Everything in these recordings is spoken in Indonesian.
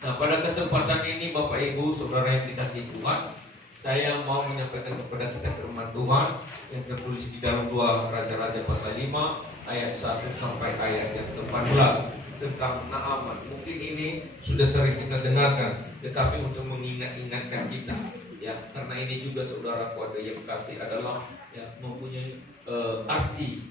Nah, pada kesempatan ini Bapak Ibu Saudara yang dikasihi Tuhan, saya mau menyampaikan kepada kita firman Tuhan yang tertulis di dalam 2 Raja-Raja pasal 5 ayat 1 sampai ayat yang ke-14 tentang Naaman. Mungkin ini sudah sering kita dengarkan, tetapi untuk mengingat-ingatkan kita, ya, karena ini juga saudaraku ada yang kasih adalah ya, mempunyai arti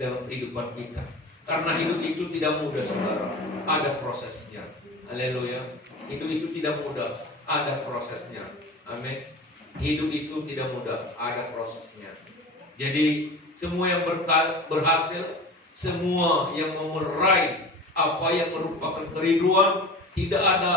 dalam kehidupan kita. Karena hidup itu tidak mudah, saudara. Ada prosesnya. Haleluya. Hidup itu tidak mudah, ada prosesnya. Amin. Hidup itu tidak mudah, ada prosesnya. Jadi semua yang berhasil, semua yang meraih apa yang merupakan kerinduan, tidak ada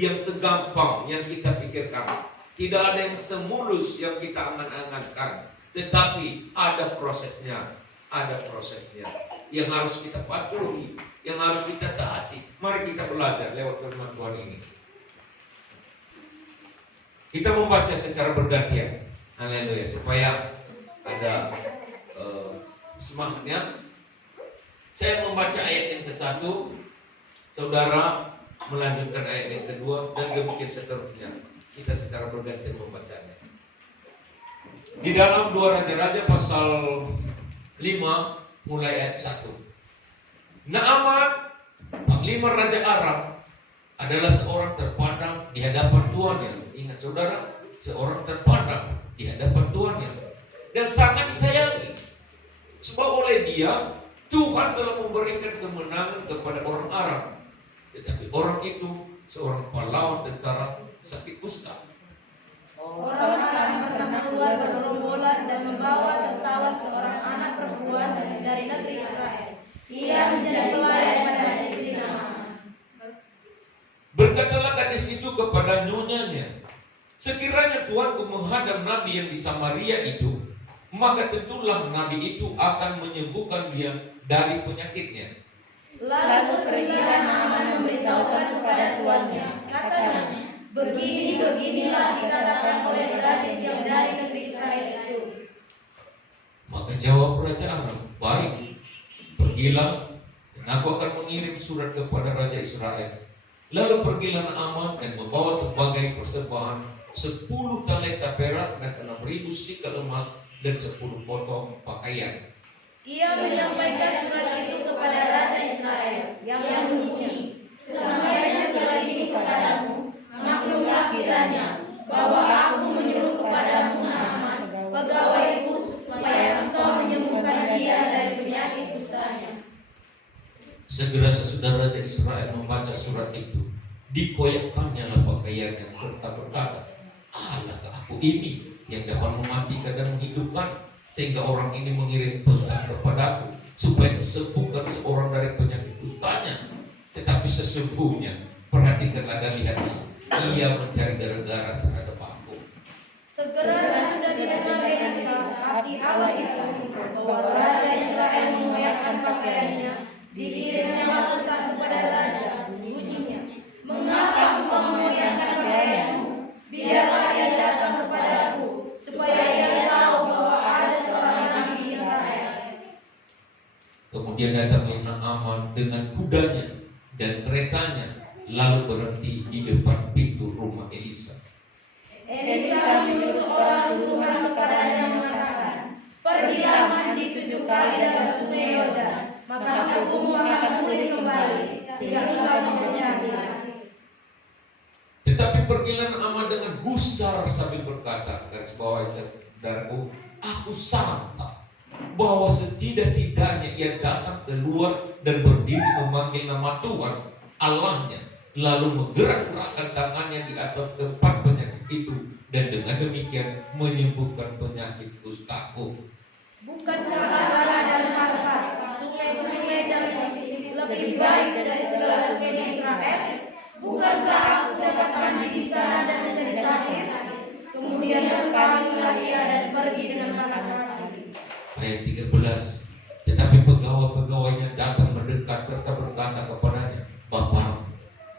yang segampang yang kita pikirkan. Tidak ada yang semulus yang kita angan-angankan. Tetapi ada prosesnya. Ada prosesnya yang harus kita patuhi, yang harus kita taati. Mari kita belajar lewat firman Tuhan ini. Kita membaca secara bergantian. Haleluya, supaya ada semangatnya. Saya membaca ayat yang ke-1, saudara melanjutkan ayat yang kedua, dan demikian seterusnya. Kita secara bergantian membacanya. Di dalam 2 Raja-Raja pasal 5 mulai ayat 1. Naaman, panglima Raja Aram, adalah seorang terpandang di hadapan tuannya. Ingat saudara, seorang terpandang di hadapan tuannya dan sangat disayangi. Sebab oleh dia Tuhan telah memberikan kemenangan kepada orang Aram. Tetapi orang itu seorang pahlawan tentara sakit kusta. Orang Aram pernah keluar bergerombolan dan membawa tertawan seorang anak perempuan dari negeri Israel. Ia menjadi pelayan pada istri Naaman. Berkatalah gadis itu kepada nyonyanya, sekiranya Tuanku menghadap nabi yang di Samaria itu, maka tentulah nabi itu akan menyembuhkan dia dari penyakitnya. Lalu pergilah Naaman memberitahukan kepada tuannya, katanya, beginilah dikatakan oleh gadis yang dari negeri Israel itu. Maka jawab Raja Aram, baik, pergilah, dan aku akan mengirim surat kepada Raja Israel. Lalu pergilah Naaman dan membawa sebagai persembahan 10 talenta perak dan 6.000 sikel emas dan 10 potong pakaian. Ia menyampaikan surat itu kepada Raja Israel yang berbunyi, sesampainya surat ini kepadamu, maklumlah kiranya bahwa aku menyuruh kepadamu Naaman, pegawaiku, supaya engkau menyembuhkan dia dari penyakit kustanya. Segera sesudah Raja Israel membaca surat itu, dikoyakkannya pakaiannya serta berkata, alahkah aku ini yang dapat mematikan dan menghidupkan, sehingga orang ini mengirim pesan kepadaku supaya disembuhkan seorang dari penyakit kustanya. Tetapi sesungguhnya, perhatikanlah dan lihatlah, ia mencari gara-gara terhadap aku. Segera sudah didengar Elisa, abdi Allah itu, bahwa Raja Israel mengoyakkan pakaiannya. Dikirimnya pesan kepada raja, bunyinya, mengapa engkau mengoyakkan pakaianmu? Biarlah ia datang kepadaku, supaya ia tahu bahwa ada seorang nabi di Israel. Kemudian datanglah Naaman dengan kudanya dan keretanya, lalu berhenti di depan pintu rumah Elisa. Elisa menyuruh seorang suruhan kepadanya mengatakan, pergilah mandi 7 kali dalam sungai Yordan, maka tubuhmu akan pulih kembali, sehingga engkau mempunyai hati. Tetapi pergilah Naaman dengan gusar sambil berkata, garis bawah saudaraku, aku sangka bahwa setidak-tidaknya ia datang keluar dan berdiri memanggil nama Tuhan Allahnya, lalu menggerak-gerakkan tangannya di atas tempat penyakit itu, dan dengan demikian menyembuhkan penyakit kustaku. Bukankah Abana dan Harpa, sungai-sungai dan lebih baik dari segala sungai di Israel? Bukankah aku dapat mandi di sana dan menjadi tahir? Kemudian berpalinglah ia dan pergi dengan panas hati. Ayat 13. Tetapi pegawai-pegawainya datang mendekat serta berkata kepadanya, Bapak,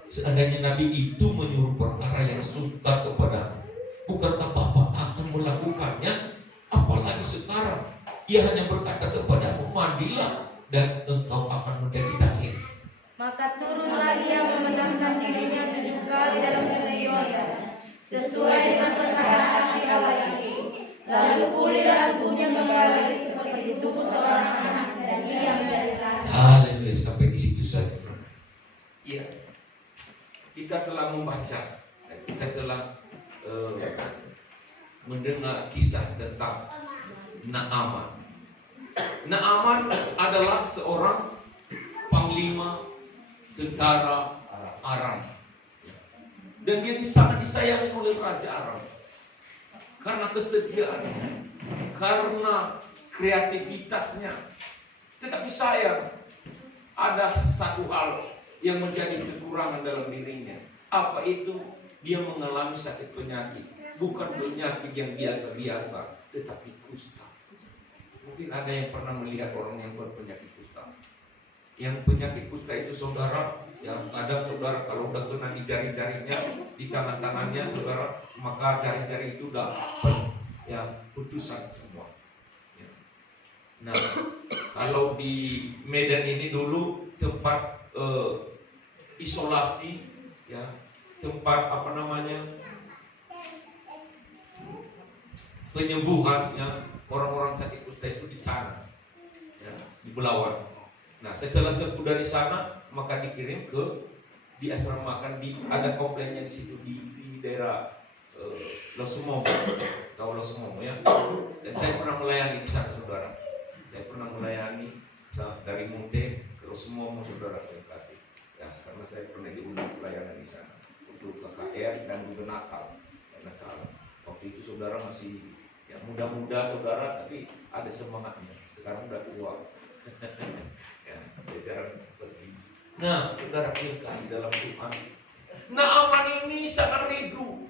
seandainya Nabi itu menyuruh perkara yang sukar kepadamu, bukankah Bapak akan melakukannya? Apalagi sekarang ia hanya berkata kepadamu, mandilah dan engkau akan menjadi tahir. Maka turunlah ia memendamkan dirinya 7 kali dalam sungai Yordan, sesuai dengan perkataan ahli Allah itu. Lalu pulihlah tubuhnya kembali seperti tubuh seorang anak, dan ia menjadi tahan. Haleluya, sampai di situ saja. Iya, kita telah membaca, kita telah mendengar kisah tentang Naaman. Naaman adalah seorang panglima tentara Aram, dan dia sangat disayangi oleh Raja Aram karena kesetiaannya, karena kreativitasnya. Tetapi sayang, ada satu hal yang menjadi kekurangan dalam dirinya. Apa itu? Dia mengalami sakit penyakit. Bukan penyakit yang biasa-biasa, tetapi kusta. Mungkin ada yang pernah melihat orang yang berpenyakit kusta. Yang penyakit kusta itu saudara, yang kadang saudara kalau udah kena di jari-jarinya, di tangan-tangannya saudara, maka jari-jari itu udah putusan semua. Ya. Nah, kalau di Medan ini dulu tempat isolasi, ya, tempat penyembuhan, ya, orang-orang sakit kusta itu di sana, ya, di Belawan. Nah, setelah sembuh dari sana, maka dikirim di asramakan ada kompleknya di situ di daerah Losumomo, tahu Losumomo ya. Dan saya pernah melayani di sana, saudara. Saya pernah melayani dari Munte ke Losumomo, saudara, terima kasih. Ya, karena saya pernah diundang pelayanan di sana untuk KKR dan juga Natal. Waktu itu saudara masih ya muda-muda saudara, tapi ada semangatnya. Sekarang udah tua. Ya, jarang pergi. Nah, saudara kasih dalam Tuhan. Naaman ini sangat rindu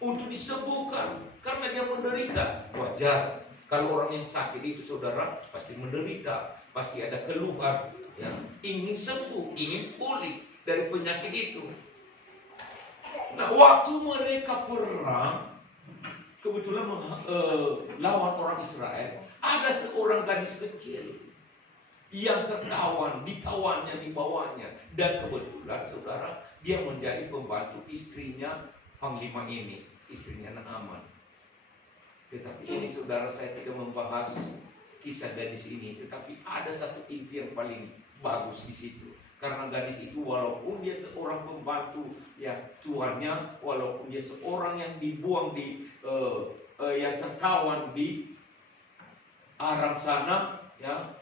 untuk disembuhkan karena dia menderita. Wajar. Kalau orang yang sakit itu saudara pasti menderita, pasti ada keluhan, ya, ingin sembuh, ingin pulih dari penyakit itu. Nah, waktu mereka perang, kebetulan lawan orang Israel, ada seorang gadis kecil yang ditawannya, dibawanya, dan kebetulan saudara dia menjadi pembantu istrinya panglima ini, istrinya Naaman. Tetapi ini saudara, saya tidak membahas kisah gadis ini, tetapi ada satu inti yang paling bagus di situ. Karena gadis itu walaupun dia seorang pembantu ya tuannya, walaupun dia seorang yang dibuang yang tertawan di Aram sana, ya,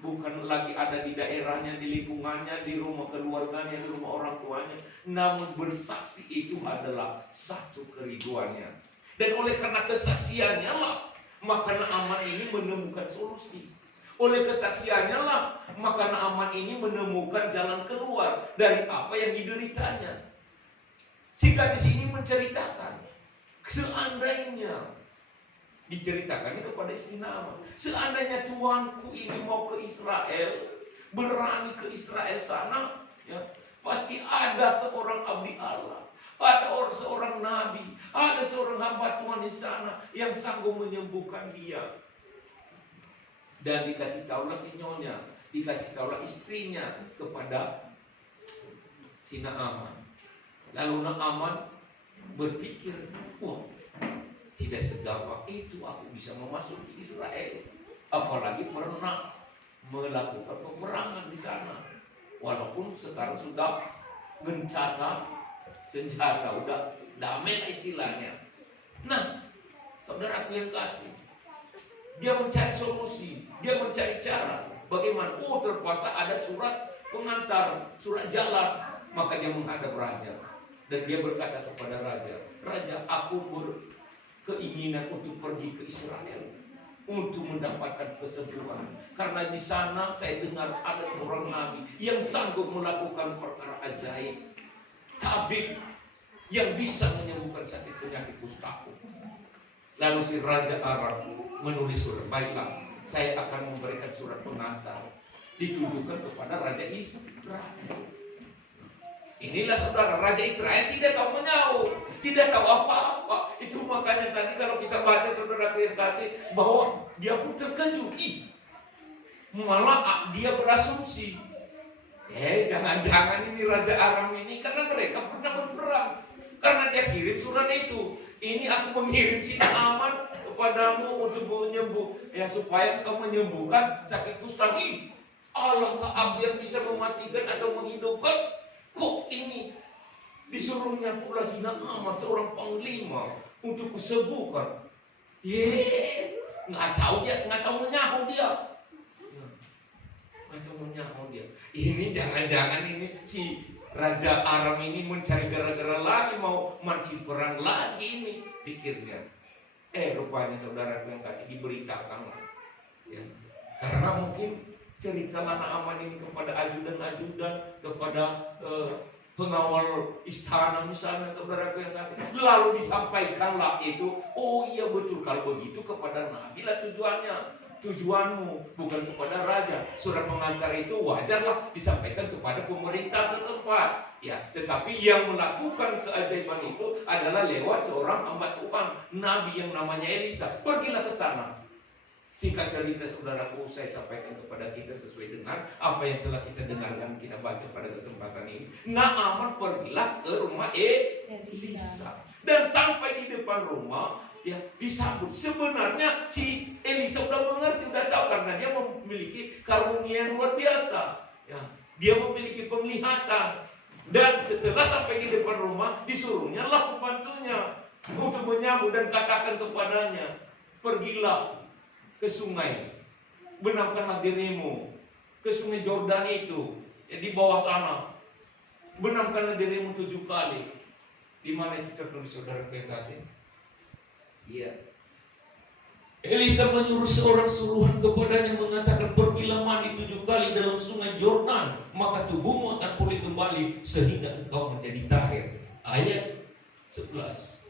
bukan lagi ada di daerahnya, di lingkungannya, di rumah keluarganya, di rumah orang tuanya, namun bersaksi itu adalah satu keriduannya. Dan oleh karena kesaksiannya lah, maka Naaman ini menemukan solusi. Oleh kesaksiannya lah, maka Naaman ini menemukan jalan keluar dari apa yang dideritanya. Sehingga di sini menceritakan, seandainya diceritakannya kepada istri Naaman, seandainya tuanku ini mau ke Israel, berani ke Israel sana, ya, pasti ada seorang abdi Allah, ada seorang nabi, ada seorang hamba Tuhan di sana yang sanggup menyembuhkan dia. Dan dikasih tahulah si nyonya, dikasih tahulah istrinya kepada si Naaman. Lalu Naaman berpikir, wah, tidak segampang itu aku bisa memasuki Israel, apalagi pernah melakukan peperangan di sana. Walaupun sekarang sudah gencatan senjata, udah damai istilahnya. Nah, saudaraku yang kasih, dia mencari solusi, dia mencari cara. Bagaimana? Oh, terpaksa ada surat pengantar, surat jalan. Maka dia menghadap raja. Dan dia berkata kepada raja, Raja, aku berkeinginan untuk pergi ke Israel untuk mendapatkan kesembuhan. Karena di sana saya dengar ada seorang nabi yang sanggup melakukan perkara ajaib, tabib yang bisa menyembuhkan sakit penyakit kustaku. Lalu si Raja Aram menulis surat, baiklah, saya akan memberikan surat pengantar, ditujukan kepada Raja Israel. Inilah saudara, Raja Israel tidak tahu menyaut, tidak tahu apa-apa. Itu makanya tadi kalau kita baca saudara kasih bahwa dia pun terkejut. Malah dia berasumsi, Jangan-jangan ini Raja Aram ini karena mereka pernah berperang. Karena dia kirim surat itu. Ini aku mengirim si Naaman kepadamu untuk menyembuh, ya supaya kau menyembuhkan sakit kusta. Allah Ta'ala yang bisa mematikan atau menghidupkan. Kok ini disuruhnya pula si Naaman seorang panglima untuk kusembuhkan? Nggak tahu menyahu dia. Ini jangan-jangan ini si Raja Aram ini mencari gara-gara lagi, mau mancing perang lagi ini pikirnya. Rupanya saudara yang kasih diberitakan lah. Ya. Karena mungkin cerita Naaman ini kepada ajudan-ajudan, kepada pengawal istana misalnya, saudara yang kasih. Lalu disampaikanlah itu, oh iya betul, kalau begitu kepada Nabi lah tujuanmu, bukan kepada raja. Surat pengantar itu wajarlah disampaikan kepada pemerintah setempat. Ya, tetapi yang melakukan keajaiban itu adalah lewat seorang hamba Tuhan, Nabi yang namanya Elisa. Pergilah ke sana. Singkat cerita saudaraku, saya sampaikan kepada kita sesuai dengan apa yang telah kita dengarkan, kita baca pada kesempatan ini. Naaman pergilah ke rumah Elisa. Dan sampai di depan rumah, ya disambut. Sebenarnya si Elisa sudah mengerti, sudah tahu, karena dia memiliki karunia yang luar biasa. Ya, dia memiliki penglihatan. Dan setelah sampai di depan rumah, disuruhnya lah pembantunya untuk menyambut dan katakan kepadanya, pergilah ke sungai, benamkanlah dirimu ke sungai Jordan itu, ya, di bawah sana. Benamkanlah dirimu 7 kali. Di mana itu tertulis saudara kasih? Iya. Elisa menyuruh seorang suruhan kepadanya mengatakan, pergilah mandi 7 kali dalam sungai Jordan, maka tubuhmu akan pulih kembali sehingga engkau menjadi tahir. Ayat 11.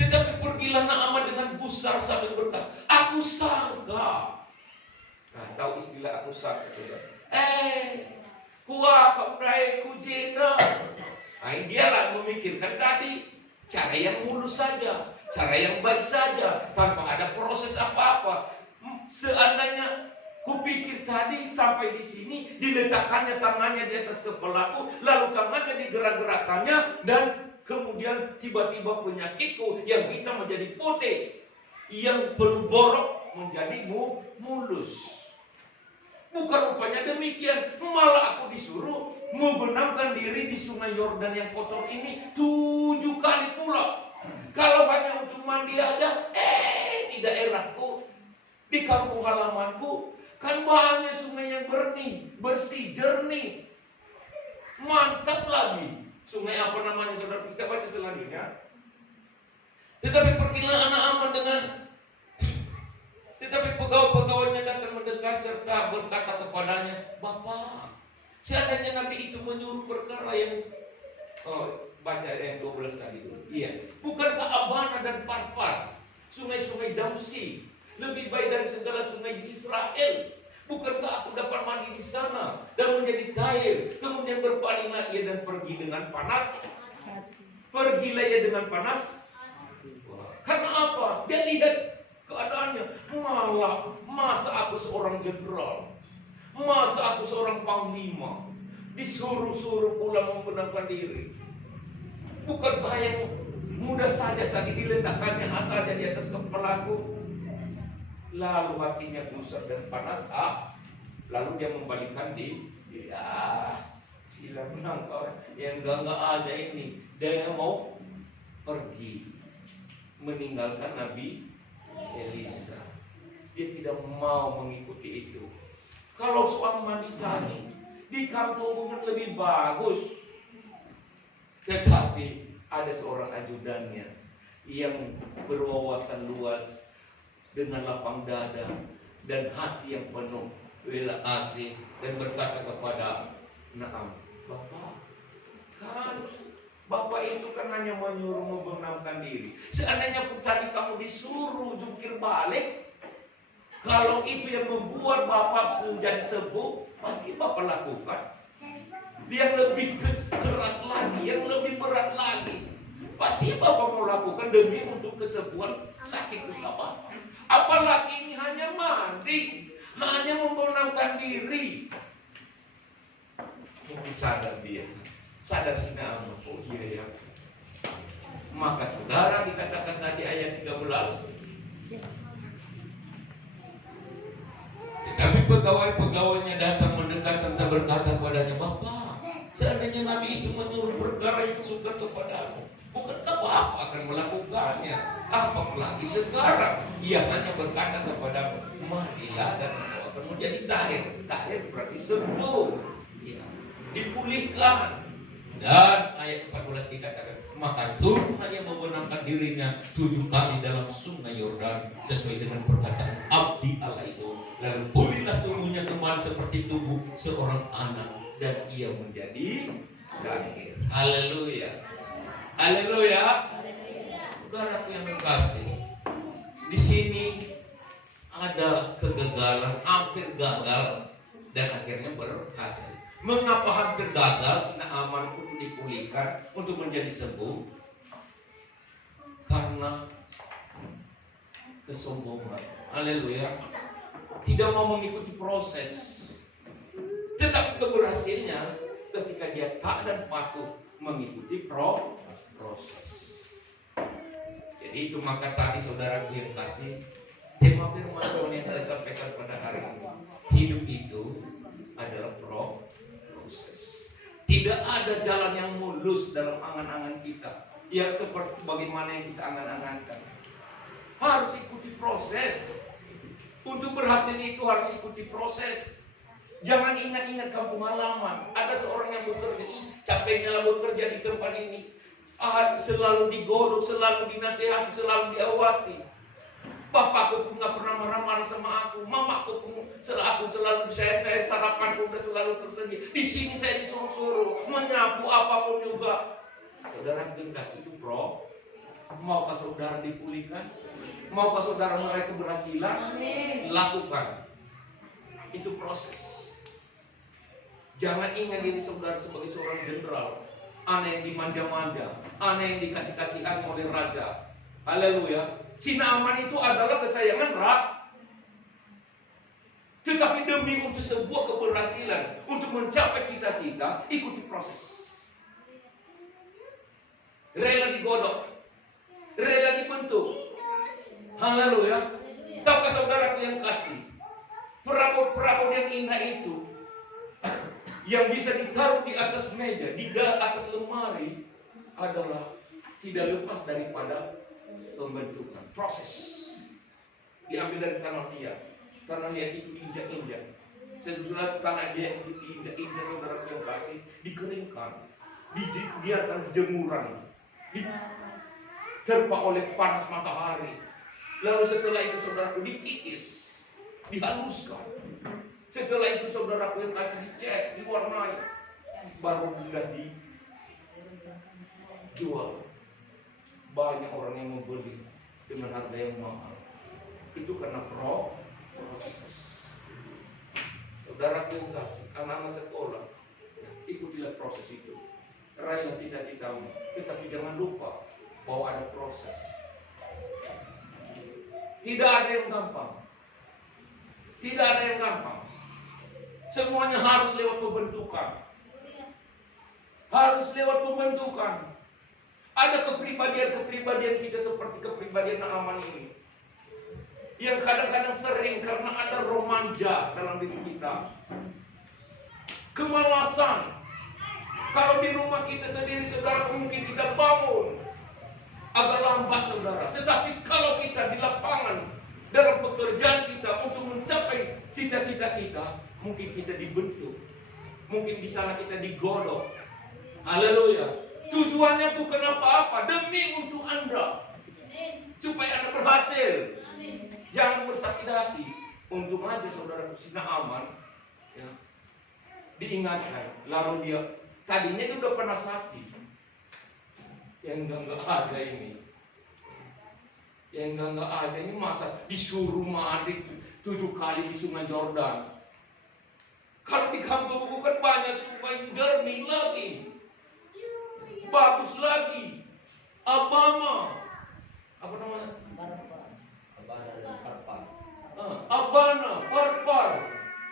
Tetapi pergilah Naaman dengan gusar sambil berkata, aku sangka. Nah, tahu istilah aku sangka sudah. Kuah prai kujena. Nah, dia lah memikirkan tadi cara yang mulus saja, cara yang baik saja, tanpa ada proses apa-apa. Seandainya kupikir tadi sampai di sini, diletakkannya tangannya di atas kepalaku, lalu tangannya digerak-gerakannya, dan kemudian tiba-tiba penyakitku yang hitam menjadi putih, yang penuh borok menjadi mulus. Bukan rupanya demikian, malah aku disuruh membenamkan diri di sungai Yordan yang kotor ini 7 kali pula. Kalau hanya untuk mandi aja, di daerahku, di kampung halamanku, kan banyak sungai yang bersih, jernih, mantap lagi. Sungai apa namanya saudara? Kita baca selanjutnya. Tetapi pergilah Naaman tetapi pegawai-pegawainya datang mendekat serta berkata kepadanya, Bapak, seandainya Nabi itu menyuruh perkara yang baca ayat 12 tadi dulu. Iya. Bukankah Abana dan Parpar, sungai-sungai Dausi, lebih baik dari segala sungai di Israel? Bukankah aku dapat mandi di sana dan menjadi tahir? Kemudian berpalinglah ia dan pergi dengan panas. Pergilah ia dengan panas. Karena apa? Dia lihat keadaannya. Malah, masa aku seorang jenderal, masa aku seorang panglima, disuruh-suruh pulang membenamkan diri. Bukankah yang mudah saja tadi diletakkannya asalnya di atas kepalaku? Lalu hatinya gusar dan panas. Lalu dia membalikkan diri. Sila menang kau yang enggak aja ini. Dia mau pergi meninggalkan Nabi Elisa. Dia tidak mau mengikuti itu. Kalau soal mandi tadi di kampung mungkin lebih bagus, tetapi ada seorang ajudannya yang berwawasan luas, dengan lapang dada dan hati yang penuh wila asih, dan berkata kepada Naam, Bapak itu kan hanya menyuruh membenamkan diri. Seandainya pun tadi kamu disuruh jungkir balik, kalau itu yang membuat Bapak menjadi sembuh, pasti Bapak lakukan. Yang lebih keras lagi, yang lebih berat lagi, pasti Bapak mau lakukan demi untuk kesembuhan sakit Bapak. Apalagi ini hanya mandi, hanya membenamkan diri. sadar dia. Sadar si Naaman. Oh iya ya. Maka saudara dikatakan tadi ayat 13. Tetapi pegawai-pegawainya datang mendekat serta berkata kepadanya, Bapak, seandainya Nabi itu menyuruh perkara yang suka kepadamu, bukankah Bapak akan melakukannya? Apalagi sekarang ia hanya berkata kepadamu, marilah dan engkau akan menjadi tahir. Tahir berarti sembuh, ya, dipulihkan. Dan ayat 14 dikatakan, maka turunlah ia membenamkan dirinya 7 kali dalam sungai Yordan sesuai dengan perkataan abdi Allah itu. Lalu pulihlah tubuhnya kembali seperti tubuh seorang anak dan ia menjadi lahir. Haleluya. Haleluya. Saudaraku yang terkasih, di sini ada kegagalan, hampir gagal dan akhirnya berhasil. Mengapa hampir gagal? Si Naaman untuk dipulihkan, untuk menjadi sembuh? Karena kesombongan. Haleluya. Tidak mau mengikuti proses. Tetapi keberhasilnya ketika dia tak dan patuh mengikuti proses. Jadi itu maka tadi saudara yang kasih tema firman Tuhan yang saya sampaikan pada hari ini. Hidup itu adalah proses. Tidak ada jalan yang mulus dalam angan-angan kita yang seperti bagaimana yang kita angan-angankan. Harus ikuti proses. Untuk berhasil itu harus ikuti proses. Jangan ingat-ingat kampung halaman. Ada seorang yang bekerja, capeknya lah bekerja di tempat ini. Selalu digodok, selalu dinasihati, selalu diawasi. Bapakku pun gak pernah marah-marah sama aku. Mamaku pun selalu saya sarapanku udah selalu tersedia. Di sini saya disuruh-suruh menyapu apapun juga. Saudara kasih itu maukah saudara dipulihkan? Maukah saudara meraih keberhasilan? Amin. Lakukan. Itu proses. Jangan ingat diri saudara sebagai seorang jenderal, anak yang dimanja-manja, anak yang dikasih-kasihan oleh raja. Haleluya. Si Naaman itu adalah kesayangan tetapi demi untuk sebuah keberhasilan, untuk mencapai cita-cita, ikuti proses. Rela digodok, rela dibentuk. Haleluya. Tahukah saudaraku yang kasih, perabot-perabot yang indah itu yang bisa ditaruh di atas meja, di atas lemari, adalah tidak lepas daripada pembentukan, proses. Diambil dari tanah liat. Tanah liat itu diinjak-injak. Sesudah tanah liat itu diinjak-injak, saudara yang kasih, dikeringkan, dibiarkan jemuran, diterpa oleh panas matahari. Lalu setelah itu saudaraku dikikis, dihaluskan. Setelah itu saudaraku yang kasih dicat, diwarnai, baru sudah dijual. Banyak orang yang membeli dengan harga yang mahal. Itu karena proses. Saudara yang kasih, anak-anak sekolah, ikutilah proses itu. Raihlah cita-citamu, tetapi jangan lupa bahwa ada proses. Tidak ada yang gampang. Tidak ada yang gampang. Semuanya harus lewat pembentukan. Harus lewat pembentukan. Ada kepribadian-kepribadian kita seperti kepribadian Naaman ini, yang kadang-kadang sering karena ada romanja dalam diri kita, kemalasan. Kalau di rumah kita sendiri, saudara, mungkin kita bangun agak lambat, saudara. Tetapi kalau kita di lapangan, dalam pekerjaan kita untuk mencapai cita-cita kita, mungkin kita dibentuk, mungkin di sana kita digodok. Haleluya. Tujuannya bukan apa-apa, demi untuk Anda, supaya Anda berhasil. Jangan bersakit hati. Untung aja saudara si Naaman, ya, diingatkan. Lalu dia tadinya itu udah pernah sakit. Yang enggak ada ini. Yang enggak ada ini masa disuruh mandi 7 kali di sungai Yordan. Kalau di kampung bukan banyak sungai jernih lagi, bagus lagi. Abana, apa namanya? Abana, Parpar,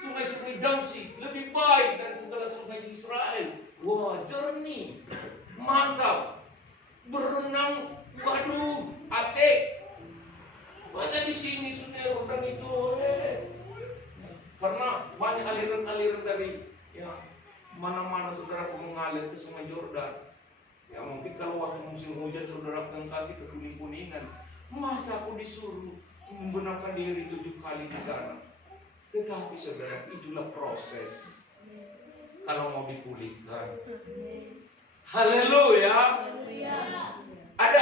sungai-sungai Damsyik lebih baik dari segala sungai di Israel. Wah, jernih, mantap, berenang, waduh, asik. Masa di sini Sungai Yordan itu, karena banyak aliran-aliran dari ya mana-mana saudara mengalir ke Sungai Yordan. Ya mungkin kalau waktu musim hujan saudara akan kasih ke kuning-kuningan. Masa aku disuruh membenamkan diri 7 kali di sana? Tetapi saudara, itulah proses kalau mau dipulihkan. Haleluya. Ada